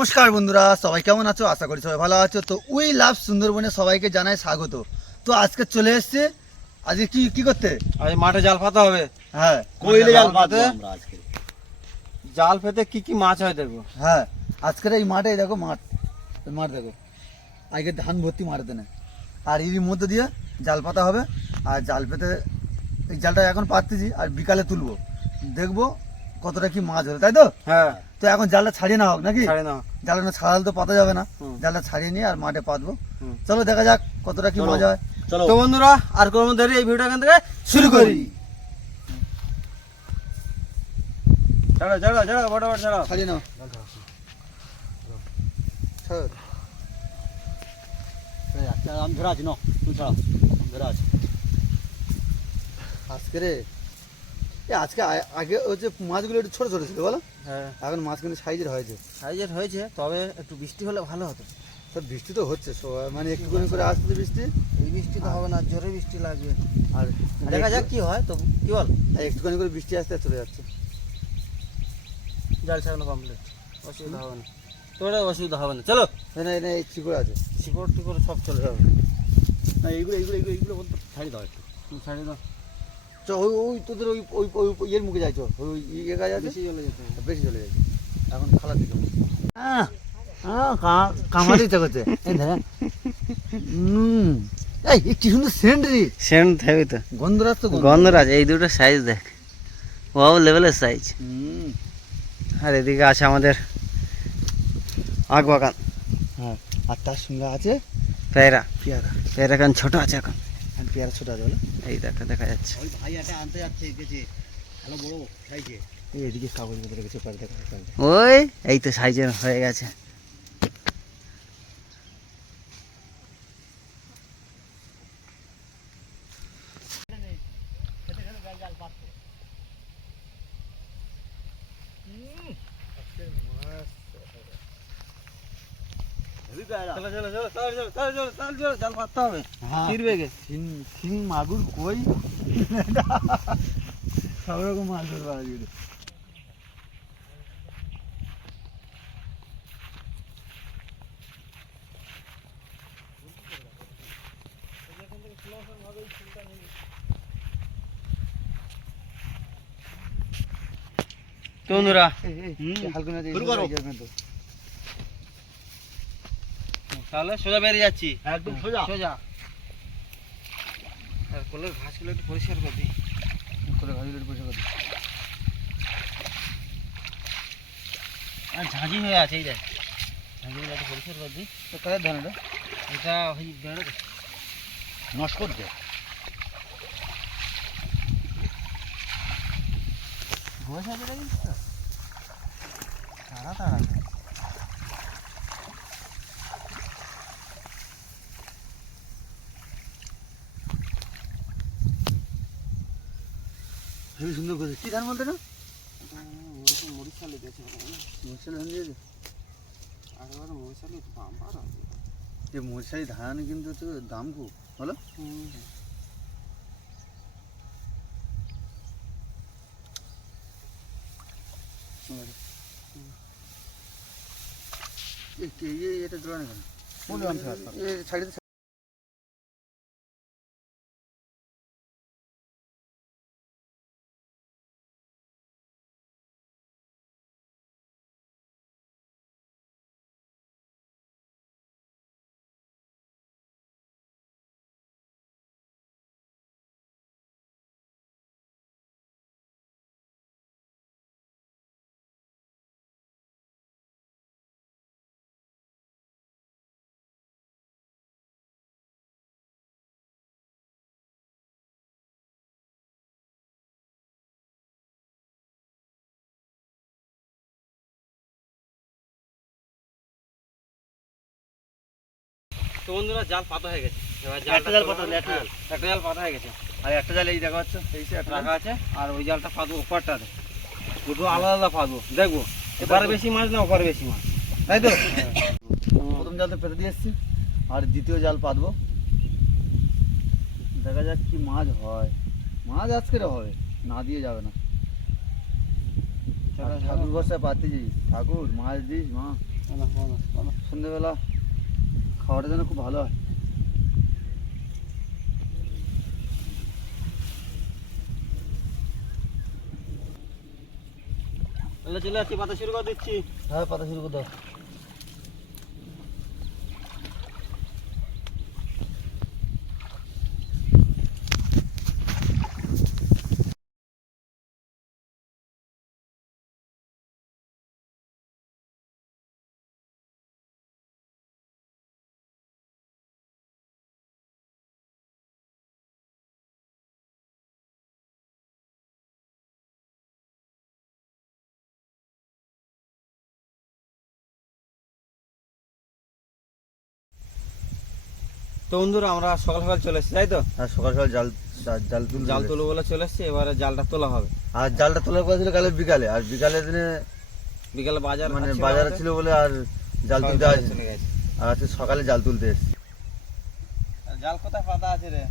নমস্কার বন্ধুরা সবাই কেমন আছো? আশা করি সবাই ভালো আছো। তো উই লাভ সুন্দরবনে সবাইকে জানাই স্বাগত। তো আজকে চলে এসছে। আজকে কি কি করতে? আজ মাঠে জাল পাতা হবে। হ্যাঁ কোয়েলে জাল পাতে জাল পেতে কি কি মাছ হয় দেখব? হ্যাঁ আজকের এই মাঠে দেখো মাঠ। মাঠ দেখো। আজকে ধান ভর্তি মাঠেতে না আর এর মধ্যে দিয়ে জাল পাতা হবে। আর জাল পেতে এই জালটা এখন পাততেছি আর বিকালে তুলবো। দেখব কতটা কি মাছ হবে তাই তো? হ্যাঁ। তো এখন জালটা ছাড়িয়ে না হোক নাকি? না জালটা না ছাড়ালে তো পাতা যাবে না। জালটা ছাড়িয়ে নিয়ে আর মাঠে পাতবো। চলো দেখা যাক কতটা কি। মজা হয়। তো বন্ধুরা আর কোনো দেরি এই ভিডিওটা এখান থেকে শুরু করি। ছাড়ো ছাড়ো ছাড়ো ফটাফট ছাড়ো। ছাড়িয়ে নাও। ছাড়। এই একটা আম ধরে আছি ন তুই ছাড়া। ধরে আছি। আজকে রে আজকে আগে হচ্ছে মাছগুলো একটু ছোট ছোট ছিল বলো? হ্যাঁ। এখন মাছ কিন্তু সাইজের হয়েছে। সাইজের হয়েছে তবে একটু বৃষ্টি হলে ভালো হতো। তো বৃষ্টি তো হচ্ছে মানে একটুখানি করে আসছে বৃষ্টি। এই বৃষ্টি তো হবে না জোরে বৃষ্টি লাগবে। আর দেখা যাক কি হয় তবু কি বল? একটুখানি করে বৃষ্টি আসতে চলে যাচ্ছে। জাল ছাড়ানো কমপ্লিট অসুবিধা হবে না। তোরা অসুবিধা হবে না। চলো। এনে এনে এই চিকড়ে আছে। শিকড় টিকড় সব চলে যাবে। না এইগুলো এইগুলো এইগুলো এইগুলো ছাড়ি দাও একটু। ছাড়িয়ে দাও। চ ওই ওই তোদের ওই ওই ইয়ের মুখে যাইছো? ওই ইয়ে গাছ আছে বেশি চলে যেতে হবে। বেশি চলে যাচ্ছে। এখন খালা দিকে কামাতে ইচ্ছা করছে। এই ধরে হুম এই কি সুন্দর সেন্ট রে। সেন্ট থাকবে তো। গন্ধরাজ তো গন্ধরাজ এই দুটো সাইজ দেখ। ওয়াও লেভেলের সাইজ হুম। আর এদিকে আছে আমাদের আগ বাগান। হ্যাঁ আর তার সঙ্গে আছে পেয়ারা। পেয়ারা। পেয়ারা কান ছোট আছে এখন। পেয়ারা ছোটা বলো। এই দেখো দেখা যাচ্ছে। ওই ভাই একটা আনতে যাচ্ছে গেছে ভালো বড় সাইজে এই এদিকে কাগজ পত্র গেছে পারে দেখা। ওই এই তো সাইজের হয়ে গেছে। জাল মারতে হবে হ্যাঁ। ছিড়বে গে শিং শিং মাগুর কই? সব রকম মাছ ধরবে আজকে তো বন্ধুরা শুরু করো। তাহলে সোজা বেরিয়ে যাচ্ছি। একদম সোজা। সোজা। আর কোলের ঘাসগুলো একটু পরিষ্কার করে দিই। কলের ঘাসগুলো একটু পরিষ্কার করে কথা আর ঝাঁঝি হয়ে আছে এই দেখ। ঝাঁঝিগুলো একটু পরিষ্কার করে দিই। তো কাদের ধান এটা? এটা ওই তো। নস্কর দে বয়স আছে এটা কিন্তু? হেবি সুন্দর করে কি ধান বলতে না? মরিচ চালে দিয়েছে মরিচ চালে ধান দিয়েছে আগেবার দাম বাড়া এই মরিচাই ধান কিন্তু হচ্ছে দাম খুব বলো এটা জোড়া না কেন ছাড়িতে তো বন্ধুরা জাল পাতা হয়ে গেছে। একটা জাল পাতা একটা হ্যাঁ, একটা জাল পাতা হয়ে গেছে। আর একটা জালে এই দেখা যাচ্ছে এই একটা রাখা আছে আর ওই জালটা পাতবো ওপারটাতে দুটো আলাদা আলাদা পাতবো দেখব। এবারে বেশি মাছ না ওপারে বেশি মাছ। তাই তো? প্রথম জাল তো পেতে দিয়ে এসছি আর দ্বিতীয় জাল পাতবো। দেখা যাক কি মাছ হয়। মাছ আজকে হবে না দিয়ে যাবে না। ঠাকুর ভরসায় পাতেছি ঠাকুর মাছ দিস মা। বলো, বলো, বলো। সন্ধ্যেবেলা খাওয়াটা যেন খুব ভালো হয়। চলে আসছি পাতা শুরু করে দিচ্ছি। হ্যাঁ পাতা শুরু করে দাও। তো বন্ধুরা আমরা সকাল সকাল চলে এসেছি তাই তো? আর সকাল সকাল জাল জাল- তুল জাল তুলো বলে চলে এসেছি এবারে জালটা তোলা হবে। আর জালটা তোলার কথা ছিল কালে বিকালে আর বিকালে দিনে বিকালে বাজার মানে বাজারে ছিল বলে আর জাল তুলতে চলে গেছে। আর আজকে সকালে জাল তুলতে এসেছি। জাল কোথায় পাতা আছে রে?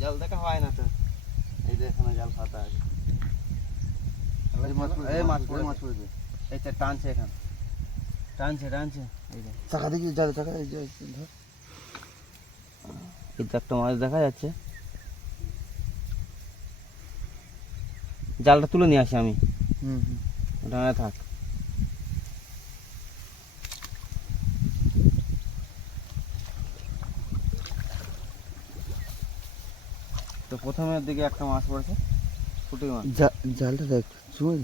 জাল দেখা হয় না তো। এই যে এখানে জাল পাতা আছে। এই মাছ এই মাছ পড়েছে। মাছ এই টানছে এখানে। টানছে টানছে। চাকা দেখি জাল চাকা এই যে, ধর। যে একটা মাছ দেখা যাচ্ছে। জালটা তুলে নিয়ে আসি আমি। ওটা থাক। তো প্রথমের দিকে একটা মাছ পড়েছে পুঁটি মাছ। জালটা দেখ চুমাই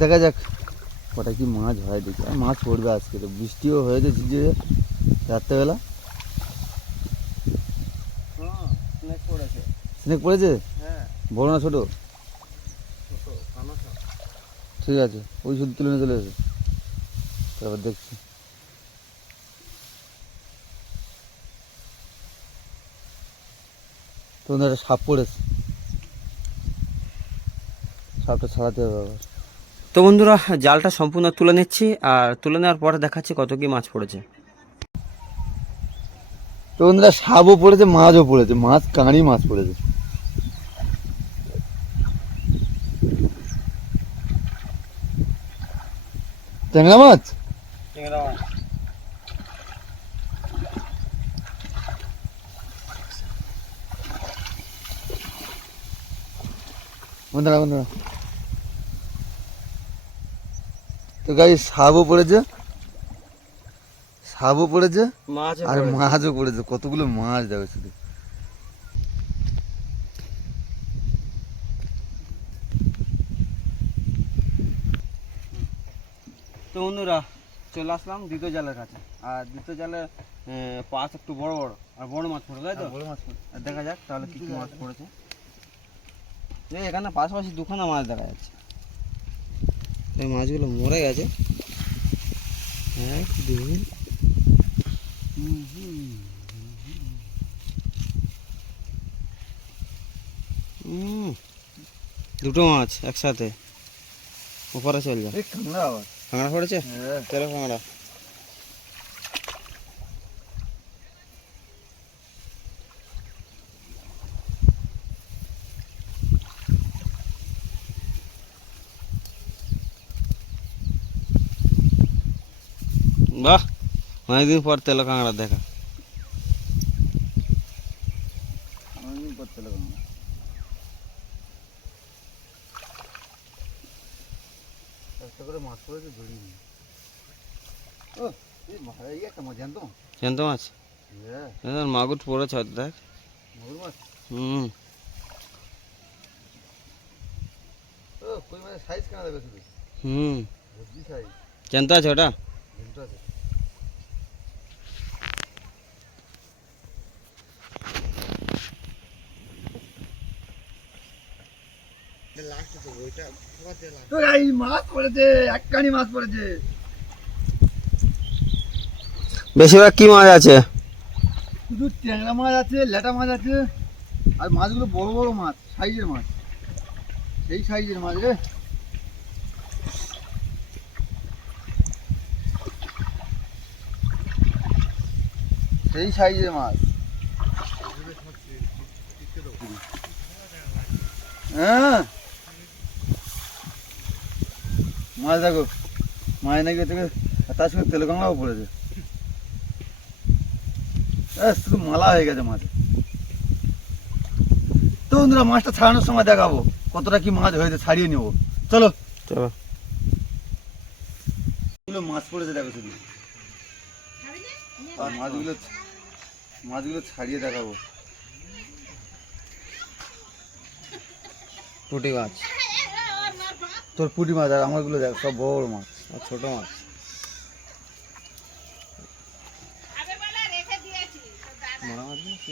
দেখা যাক কটা কি মাছ হয় দেখি। মাছ পড়বে আজকে তো বৃষ্টিও হয়েছে ঝিঝিয়ে রাত্রেবেলা হ্যাঁ স্নেক পড়েছে স্নেক পড়েছে? হ্যাঁ। বড় না ছোট? ছোটো ঠিক আছে ওই শুধু তুলে নিয়ে চলে এসে। তারপর দেখছি। তোমাদের একটা সাপ পড়েছে। সাপটা ছাড়াতে হবে আবার। তো বন্ধুরা জালটা সম্পূর্ণ তুলে নিচ্ছি আর তুলে নেওয়ার পরে দেখাচ্ছি কত কি মাছ পড়েছে। তো বন্ধুরা সাপও পড়েছে মাছও পড়েছে। মাছ কাঁড়ি মাছ পড়েছে। ট্যাংরা মাছ? বন্ধুরা বন্ধুরা। তো গাই সাপও পড়েছে। সাপও পড়েছে মাছ আর মাছও পড়েছে। কতগুলো মাছ দেখো শুধু। তো বন্ধুরা চলে আসলাম দ্বিতীয় জালের কাছে। আর দ্বিতীয় জালে পাঁচ একটু বড় বড় আর বড় মাছ পড়ে তাই তো? বড় মাছ পড়েছে আর দেখা যাক তাহলে কি কি মাছ পড়েছে। এই এখানে পাশাপাশি দুখানা মাছ দেখা যাচ্ছে। এই মাছগুলো মরে গেছে। এক দুই দুটো মাছ একসাথে। উপরে চল যা। এই কাঁকড়া আবার। কাঁকড়া পড়েছে? হ্যাঁ। তেরো কাঁকড়া। বাহ অনেকদিন পর তেলো কাঁকড়া দেখা অনেকদিন পর চলে গেলাম একটা করে মাছ পড়েছে ধরি ও এই মা- এই একটা মাছ জানতো জ্যান্ত মাছ হ্যাঁ। এদের মাগুর পড়েছে হয়তো দেখ। মাগুর মাছ? হুম। ও কই মাছের সাইজ কেন দেবে শুধু? হুম। বুদ্ধি সাইজ জ্যান্ত আছে ওটা? দুটো আছে। তো এই মাছ পড়েছে একখানি মাছ পড়েছে। বেশিরভাগ কি মাছ আছে? শুধু ট্যাংরা মাছ আছে, ল্যাটা মাছ আছে, আর মাছগুলো বড় বড় মাছ, সাইজের মাছ। সেই সাইজের মাছ রে। সেই সাইজের মাছ। হ্যাঁ। মাছ দেখো মায়ের নাকি থেকে তার সঙ্গে তেলে কাঁকড়াও পড়েছে। শুধু মালা হয়ে গেছে মাছ তো বন্ধুরা মাছটা ছাড়ানোর সময় দেখাবো কতটা কি মাছ হয়েছে ছাড়িয়ে নেব। চলো। চলো। মাছ পড়েছে দেখো শুধু। আর মাছগুলো মাছগুলো ছাড়িয়ে দেখাবো। পুঁটি মাছ। তোর পুঁটি মাছ আর আমারগুলো দেখ সব বড় মাছ। আর ছোট মাছ মোড়া মাছগুলো কি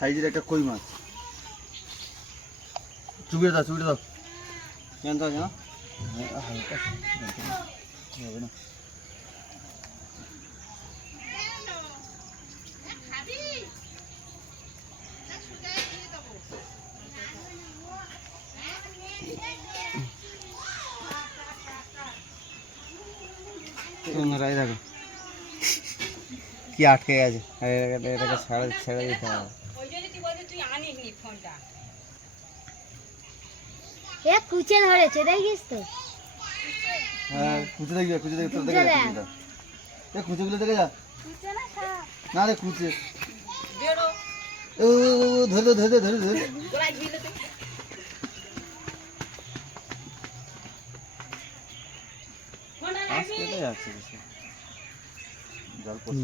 হাইজির একটা কই মাছ? চুবিয়ে দাও চুবিয়ে দাও কেন তো আছে না হ্যাঁ, হালকা হবে না বন্ধুরা এই দেখো কি আটকে গেছে আর এটাকে এটাকে ছেড়ে ছেড়ে দিতে হবে এ কুচে ধরেছে দেখিস তো। হ্যাঁ কুচে দেখবি কুচে দেখবি তোর দেখে। এ কুচেগুলো দেখে যা। না রে কুচে। ও ধরে ধরে ধরে ধরে।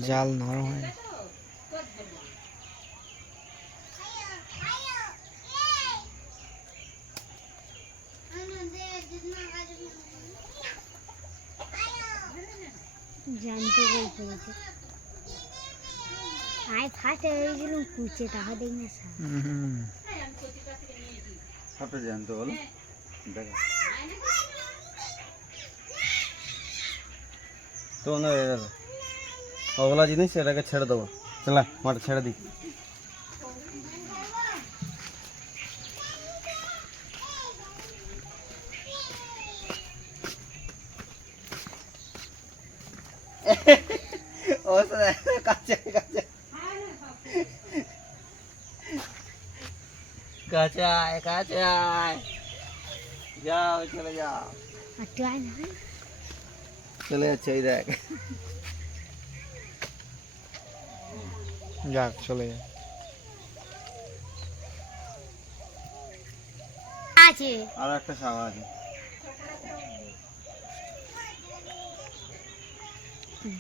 জাল নরম হয় জানতে বই পড়েছে। আয় ফার্স্ট হয়েছিলাম কুচে তাহা দেখ না স্যার সাপটা জানতো বলো। দেখো। তো দেখো ওগুলা জিনিস, এটাকে ছেড়ে দেবো। চলা মাঠ ছেড়ে দিই ও কাছে কাছে কাছে আয় কাছে আয় যাও চলে যাও। চলে যাচ্ছে এই দেখ। যাক চলে যা। আছে। আর একটা শাখা আছে।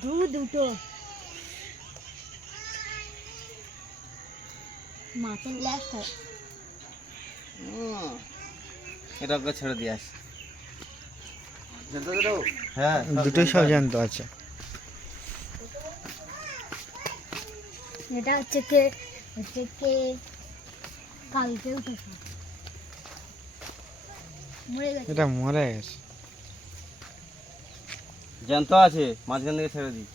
দু দুটো। মাছের গ্লাস হুম। এটা ওকে ছেড়ে দিয়ে আসি। হ্যাঁ দুটোই সব জ্যান্ত আছে। এটা হচ্ছে কে হচ্ছে কে কালকে উঠেছে। গেছে। এটা মরে গেছে। জ্যান্ত আছে মাঝখান থেকে ছেড়ে দিই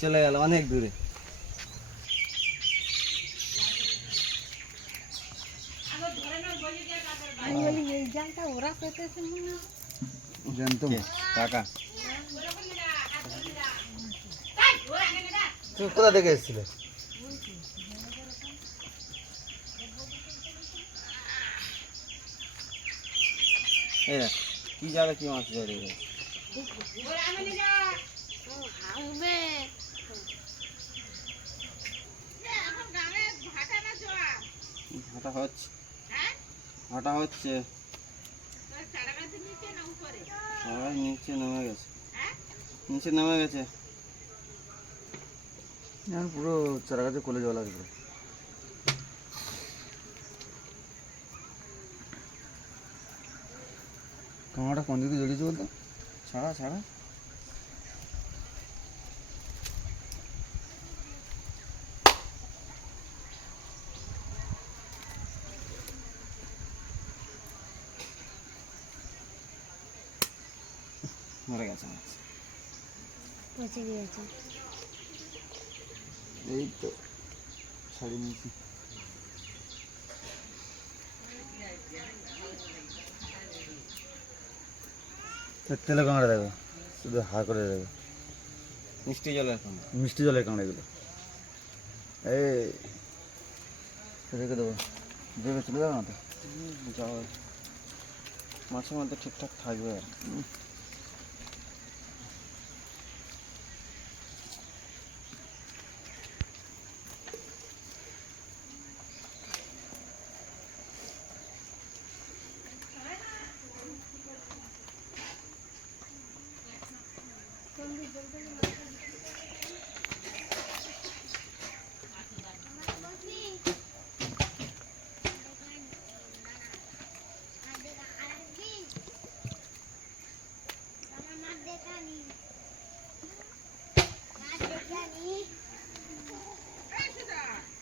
চলে গেল অনেক দূরে আমি বলি এই জালটা ওরা পেতেছে মনে হয়। জানতো কে? কাকা। তুমি কোথা থেকে এসেছিলে? কি জায়গা কি মাছ গেছে হাঁটা হচ্ছে হাঁটা হচ্ছে। নিচে গেছে। নিচে গেছে। পুরো চারা গাছে কোলে জল আসবে। কামাটা কোন দিকে জড়িয়েছে বলতো? ছাড়া ছাড়া মরে গেছে মাছ পচে গিয়েছে এই তো ছাড়িয়ে নিয়েছি। তেলে কাঁকড়া দেখো শুধু হা করে দেখো মিষ্টি জলের কম মিষ্টি জলের কাঁকড়া এগুলো। এই রেখে দেবো। দেবে চলে যাবে না তো? যাওয়া মাছের মধ্যে ঠিকঠাক থাকবে। আর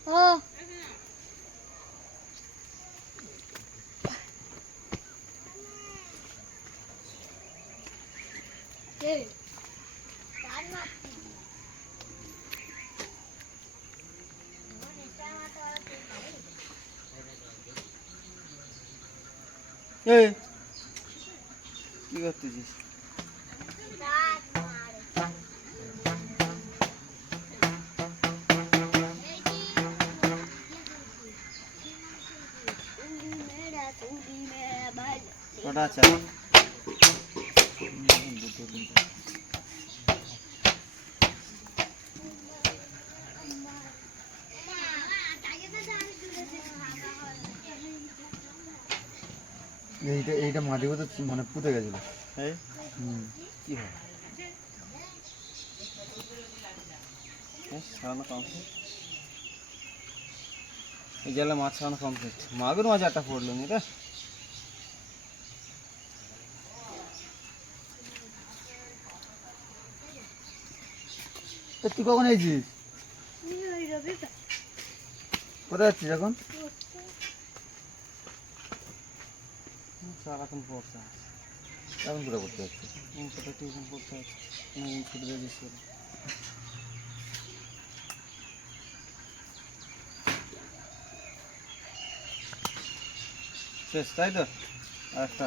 ও এই কি করতেছিস? কটা আছে? এইটা এইটা মাটি মতো মানে পুঁতে গেছিল। হুম। কি হয়? এই জলে মাছ সারানো কমপ্লিট মাগুর মাছ একটা পড়ল নি রে তুই কখন এসেছিস কোথায় যাচ্ছিস এখন? সারাক্ষণ পড়তে আছে। এখন কোথায় করতে যাচ্ছিস? সেটা টিউশন পড়তে আছে ছুটি দিয়ে দিচ্ছি শেষ তাই তো? একটা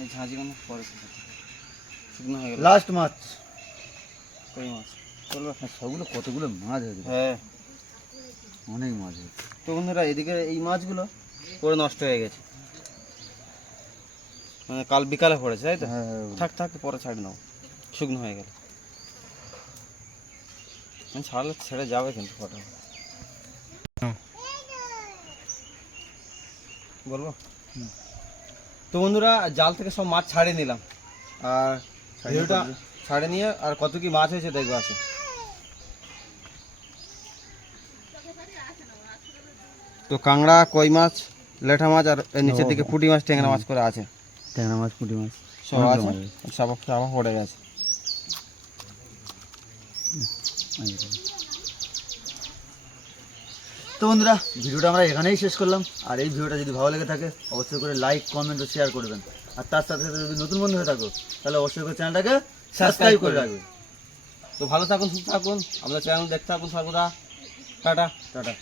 এই ঝাঁঝিগুলো পরে শুকনো হয়ে গেল। লাস্ট মাছ কই মাছ? চলবে হ্যাঁ, সবগুলো কতগুলো মাছ হয়েছে হ্যাঁ। অনেক মাছ হয়েছে তো বন্ধুরা এদিকে এই মাছগুলো পুরো নষ্ট হয়ে গেছে। মানে কাল বিকালে পড়েছে তাই তো? হ্যাঁ হ্যাঁ থাক থাক পরে ছাড়ে নাও। শুকনো হয়ে গেল। মানে ছাড়লে ছেড়ে যাবে কিন্তু ফটো বলব? তো বন্ধুরা জাল থেকে সব মাছ ছাড়িয়ে নিলাম। আর ভিডিওটা ছাড়ে নিয়ে আর কত কি মাছ হয়েছে দেখব আছে তো কাংড়া কই মাছ লেঠা মাছ আর নিচের দিকে পুঁটি মাছ ট্যাংরা মাছ করে আছে। ট্যাংরা মাছ পুঁটি মাছ সব আছে? চাপা চাপা পড়ে গেছে। তো বন্ধুরা ভিডিওটা আমরা এখানেই শেষ করলাম। আর এই ভিডিওটা যদি ভালো লেগে থাকে অবশ্যই করে লাইক কমেন্ট ও শেয়ার করবেন। আর তার সাথে সাথে যদি নতুন বন্ধু হয়ে থাকো তাহলে অবশ্যই করে চ্যানেলটাকে সাবস্ক্রাইব করে রাখবে। তো ভালো থাকুন সুস্থ থাকুন। আমাদের চ্যানেল দেখতে থাকুন সর্বদা। Tata tata.